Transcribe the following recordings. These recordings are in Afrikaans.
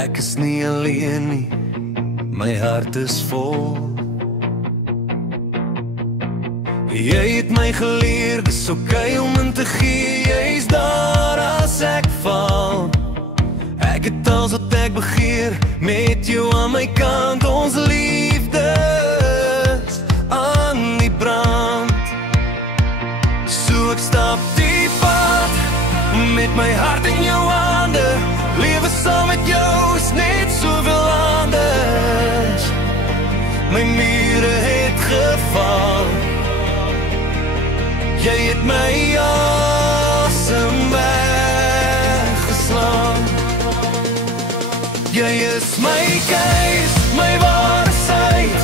Ek is nie alleen nie, my hart is vol. Jy het my geleer, dis oké om in te gee. Jy is daar as ek val. Ek het alles wat ek begeer, met jou aan my kant. Ons liefde is aan die brand. So ek stap die pad, met my hart in jou hande. Lewe saam met jou is net soveel anders. My mure het geval. Jy het my asem weggeslaan. Jy is my keus, my ware syd.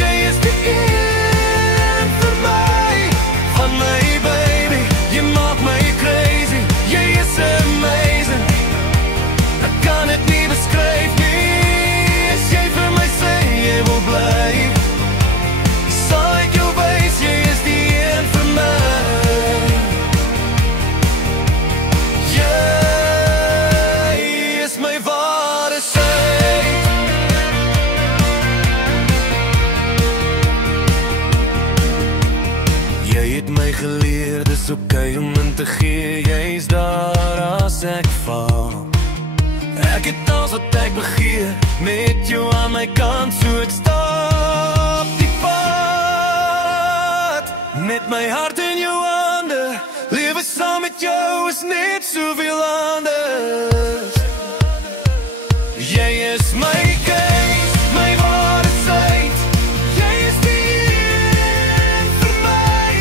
Jy is die een vir my, van my baby. Jy maak my crazy, jy is amazing. Ek kan het nie beskryf nie. As jy vir my sê jy wil bly, sal ek jou wys, jy is die een vir my. Jy is my ware syd. Jy het my geleer, dis oké om in te gee. Jy is daar as ek val. Ek het alles wat ek begeer, met jou aan my kant. So ek stap die pad, met my hart in jou hande. Lewe saam met jou is net soveel anders. Jy is my keus, my ware syd. Jy is die een vir my,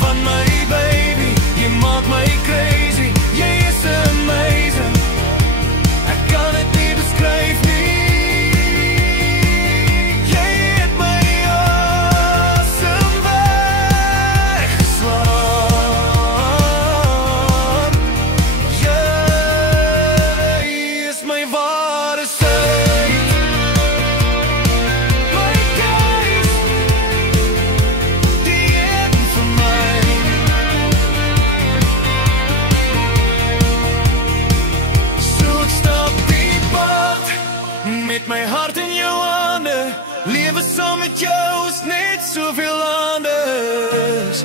van my baby. Jy maak my crazy, jy is amazing. Ek kan het nie beskryf nie. Jy het my asem weggeslaan. Jy is my ware syd. My keus, die een vir my. So ek stap die pad, met my hart in jou hande. Lewe saam met jou is net soveel anders.